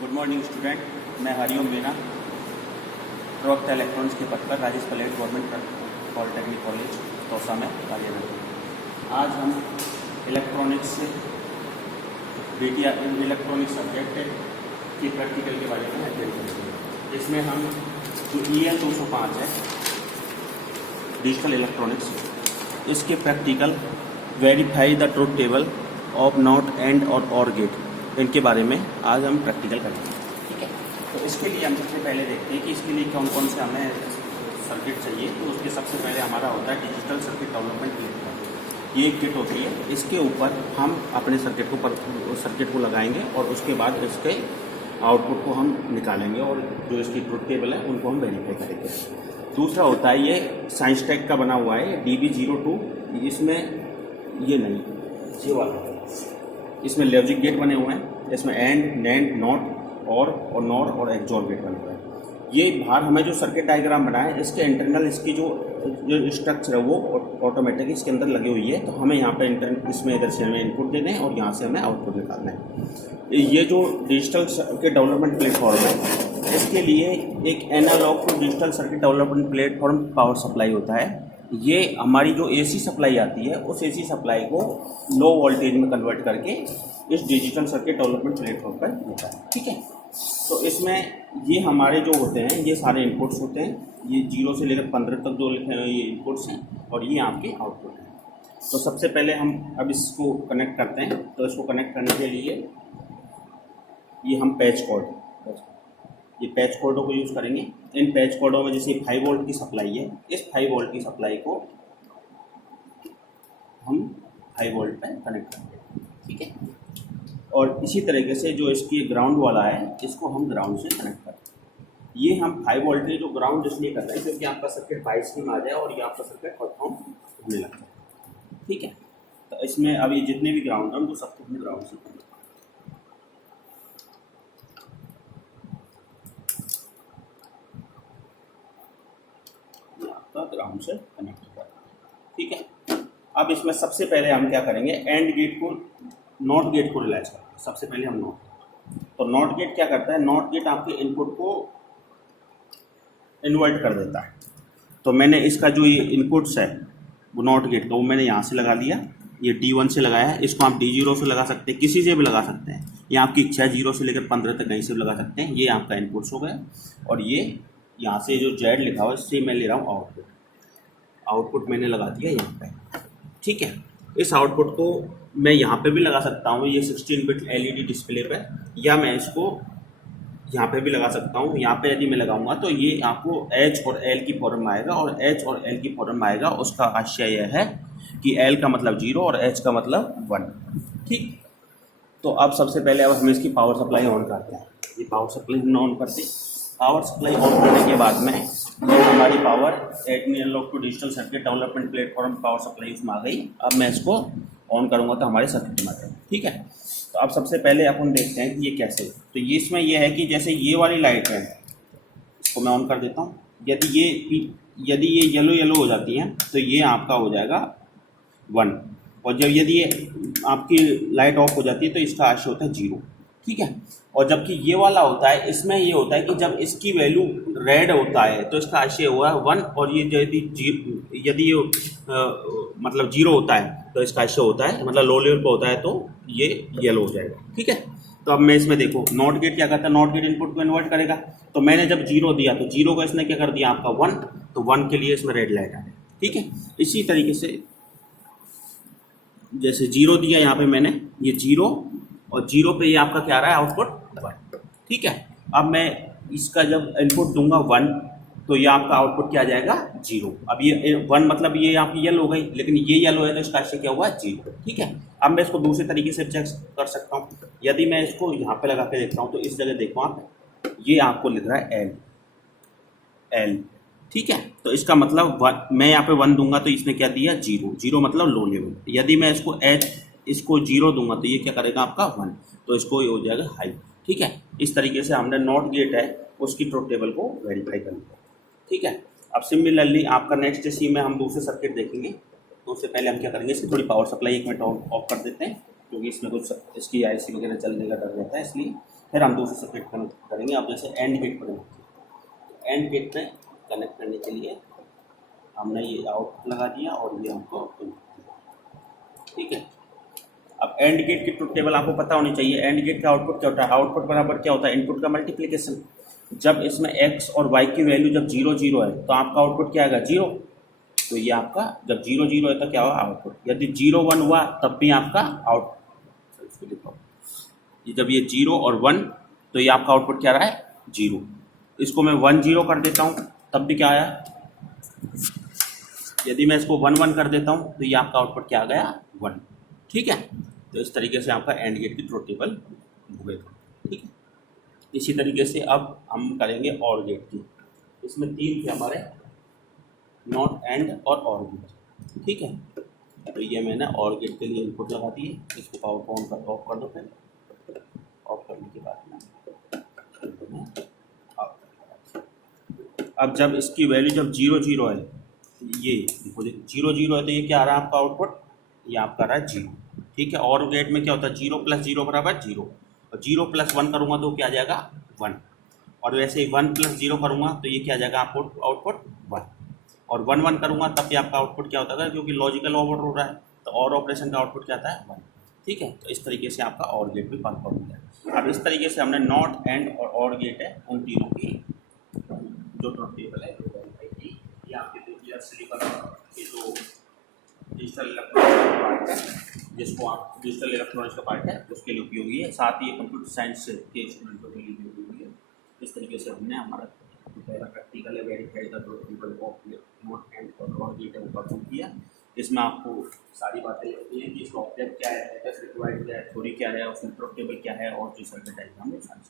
Good morning student, मैं हरिओम मीना, प्रवक्ता electronics के पद पर Rajesh Palet government polytechnic college Tosa में कार्यरत हूँ। आज हम इलेक्ट्रॉनिक्स से इलेक्ट्रॉनिक सब्जेक्ट के प्रैक्टिकल के बारे में अध्ययन करेंगे। इसमें हम जो EL 205 है डिजिटल इलेक्ट्रॉनिक्स, इसके practical verify the truth table of not and और गेट, इनके बारे में आज हम प्रैक्टिकल करेंगे। ठीक है, तो इसके लिए हम सबसे पहले देखते हैं कि इसके लिए कौन कौन से हमें सर्किट चाहिए। तो उसके सबसे पहले हमारा होता है डिजिटल सर्किट डेवलपमेंट प्लेटफॉर्म। ये एक किट होती है, इसके ऊपर हम अपने सर्किट को लगाएंगे और उसके बाद इसके आउटपुट को हम निकालेंगे और जो इसकी ट्रुथ टेबल है उनको हम वेरीफाई करेंगे। दूसरा होता है ये साइंस टेक का बना हुआ है DB02, इसमें ये नहीं, ये वाला इसमें लॉजिक गेट बने हुए हैं, इसमें एंड, नैंड, नॉट और नॉर और एक्सॉर गेट बने हुए हैं। ये बाहर हमें जो सर्किट डायग्राम बना है इसके इंटरनल इसकी जो स्ट्रक्चर है वो ऑटोमेटिक इसके अंदर लगी हुई है। तो हमें यहाँ पे इसमें इधर से हमें इनपुट देने हैं और यहाँ से हमें आउटपुट निकालना है। ये जो डिजिटल सर्किट डेवलपमेंट प्लेटफॉर्म है, इसके लिए एक analogue to digital circuit development platform power supply होता है। ये हमारी जो AC सप्लाई आती है उस AC सप्लाई को लो वोल्टेज में कन्वर्ट करके इस डिजिटल सर्किट डेवलपमेंट प्लेटफॉर्म पर होता है। ठीक है, तो इसमें ये हमारे जो होते हैं ये सारे इनपुट्स होते हैं। ये 0 से लेकर 15 तक जो लिखे हुए ये इनपुट्स हैं और ये आपके आउटपुट हैं। तो सबसे पहले हम अब इसको कनेक्ट करते हैं। तो इसको कनेक्ट करने के लिए ये हम पैच कोड, ये पैच कोडों को यूज़ करेंगे। इन पैच कोडों में जैसे 5 वोल्ट की सप्लाई है, इस 5 वोल्ट की सप्लाई को हम 5 वोल्ट पर कनेक्ट करेंगे। ठीक है, और इसी तरीके से जो इसकी ग्राउंड वाला है इसको हम ग्राउंड से कनेक्ट करेंगे। ये हम 5 वोल्ट के जो ग्राउंड इसलिए कर रहे हैं क्योंकि आपका सर्किट 22 में आ जाए और ये आपका सर्किट परफॉर्म होने लगता है। ठीक है, तो इसमें अभी जितने भी ग्राउंड हैं तो सबको अपने ग्राउंड से कनेक्ट ग्राउंड से कनेक्ट करना। ठीक है, अब इसमें सबसे पहले हम क्या करेंगे, एंड गेट को नॉट गेट को रिलाइज करेंगे। सबसे पहले हम तो नॉट गेट क्या करता है, नॉट गेट आपके इनपुट को इन्वर्ट कर देता है। तो मैंने इसका जो ये इनपुट्स है वो नॉट गेट का वो मैंने यहाँ से लगा लिया, ये D1 से लगाया है। इसको आप D0 से लगा सकते हैं, किसी से भी लगा सकते हैं, ये आपकी इच्छा है। 0 से लेकर 15 तक कहीं से भी लगा सकते हैं। ये आपका इनपुट्स हो गया और ये यहाँ से जो Z लिखा हुआ है इससे मैं ले रहा हूँ आउटपुट मैंने लगा दिया यहाँ पे। ठीक है, इस आउटपुट को मैं यहाँ पे भी लगा सकता हूँ, ये 16 बिट LED डिस्प्ले पे, या मैं इसको यहाँ पे भी लगा सकता हूँ। यहाँ पे यदि मैं लगाऊंगा तो ये आपको H और L की फॉर्म में आएगा, और H और L की फॉर्म में आएगा उसका आशय यह है कि L का मतलब 0 और H का मतलब 1। ठीक, तो अब सबसे पहले अब हम इसकी पावर सप्लाई ऑन करते हैं। ये पावर सप्लाई हमने ऑन करते हैं। पावर सप्लाई ऑन करने के बाद में ये हमारी power analogue to digital circuit development platform power supply उसमें आ गई। अब मैं इसको ऑन करूँगा तो हमारे सर्किट में आ जाएगा। ठीक है, तो अब सबसे पहले अपन देखते हैं कि ये कैसे। तो ये इसमें ये है कि जैसे ये वाली लाइट है, इसको मैं ऑन कर देता हूँ। यदि ये येलो हो जाती है तो ये आपका हो जाएगा 1, और जब यदि ये आपकी लाइट ऑफ हो जाती है तो इसका आशय होता है 0। ठीक है, और जबकि ये वाला होता है, इसमें ये होता है कि जब इसकी वैल्यू रेड होता है तो इसका आशय हुआ 1, और ये यदि ये मतलब 0 होता है तो इसका आशय होता है, मतलब लो लेवल पर होता है तो ये येलो हो जाएगा। ठीक है, तो अब मैं इसमें देखो नॉट गेट क्या करता है, नॉट गेट इनपुट को इन्वर्ट करेगा। तो मैंने जब 0 दिया तो 0 को इसने क्या कर दिया आपका 1, तो 1 के लिए इसमें रेड लाइट आ गई। ठीक है, इसी तरीके से जैसे 0 दिया यहाँ पे मैंने, ये 0 और 0 पे ये आपका क्या आ रहा है आउटपुट 1। ठीक है, अब मैं इसका जब इनपुट दूंगा 1 तो ये आपका आउटपुट क्या आ जाएगा 0। अब ये 1 मतलब ये आपकी येलो हो गई, लेकिन ये येलो है तो इसका आशय क्या हुआ 0। ठीक है, अब मैं इसको दूसरे तरीके से चेक कर सकता हूँ। यदि मैं इसको यहाँ पे लगा के देखता हूँ तो इस जगह देखो आप, ये आपको लिख रहा है L। ठीक है, तो इसका मतलब मैं यहाँ पे 1 दूंगा तो इसने क्या दिया 0 मतलब लो लेवल। यदि मैं इसको 0 दूंगा तो ये क्या करेगा आपका 1, तो इसको ये हो जाएगा हाई। ठीक है, इस तरीके से हमने नॉट गेट है उसकी ट्रुथ टेबल को वेरीफाई कर लिया। ठीक है, अब सिमिलरली आपका नेक्स्ट इसी में हम दूसरे सर्किट देखेंगे। तो उससे पहले हम क्या करेंगे, इसकी थोड़ी पावर सप्लाई 1 मिनट ऑफ कर देते हैं, क्योंकि इसमें कुछ इसकी IC वगैरह चलने का डर रहता है, इसलिए फिर हम दूसरे सर्किट कनेक्ट करेंगे। अब जैसे एंड गेट पर एंड गेट में कनेक्ट करने के लिए हमने ये आउटपुट लगा दिया और ये हमको ठीक है। अब एंड गेट की ट्रुथ टेबल आपको पता होनी चाहिए। एंड गेट का आउटपुट क्या होता है? आउटपुट बराबर क्या होता है? इनपुट का मल्टीप्लिकेशन। जब इसमें x और y की वैल्यू जब 0 0 है तो आपका आउटपुट क्या आएगा? 0। तो ये आपका जब 0 0 है तो क्या होगा? आउटपुट। यदि 0 1 हुआ तब भी आपका आउटपुट। जब ये 0 और 1 तो ये आपका आउटपुट क्या रहा है? 0। इसको मैं 1 0 कर देता हूँ तब भी क्या आया? यदि मैं इसको 1 1 कर देता हूँ तो ये आपका आउटपुट क्या आ गया? 1। ठीक है। तो इस तरीके से आपका एंड गेट की ट्रुथ टेबल होगा। ठीक है। इसी तरीके से अब हम करेंगे और गेट की। इसमें 3 थे हमारे, नॉट एंड और गेट। ठीक है। तो ये मैंने और गेट के लिए इनपुट लगा दिए। इसको पावर को ऑन कर ऑफ कर दो। फिर ऑफ करने के बाद में अब जब इसकी वैल्यू जब 0 0 है, ये देखो 0 0 है तो ये क्या आ रहा है आपका आउटपुट? ये आपका रहा है 0। ठीक है। और गेट में क्या होता है? 0 + 0 बराबर 0। और 0 + 1 करूँगा तो क्या आ जाएगा? 1। और वैसे ही 1 + 0 करूँगा तो ये क्या आ जाएगा? आउटपुट 1। और 1 1 करूँगा तब भी आपका आउटपुट क्या होता है? क्योंकि लॉजिकल ओवर हो रहा है तो और ऑपरेशन का आउटपुट क्या आता है? 1। ठीक है। तो इस तरीके से आपका और गेट भी परफॉर्म होता है। अब इस तरीके से हमने नॉट एंड और गेट है उन तीनों की जो ट्रुथ टेबल है वो वेरीफाई की। ये आपके जो सिलिकॉन के जो डिजिटल इलेक्ट्रॉनिक्स का पार्ट है, जिसको आप डिजिटल इलेक्ट्रॉनिक्स का पार्ट है उसके लिए उपयोगी है। साथ ही कंप्यूटर साइंस के स्टूडेंटों के लिए भी उपयोगी है। इस तरीके से हमने हमारा पहला प्रैक्टिकल है verify the truth table of not and और गेट है वो परफॉर्म किया। इसमें आपको सारी बातें होती हैं कि इसका ऑब्जेक्ट क्या है, रिक्वायर्ड क्या है, थ्योरी क्या है, उसमें ट्रुथ टेबल क्या है और जो सर्किट डायग्राम है सारी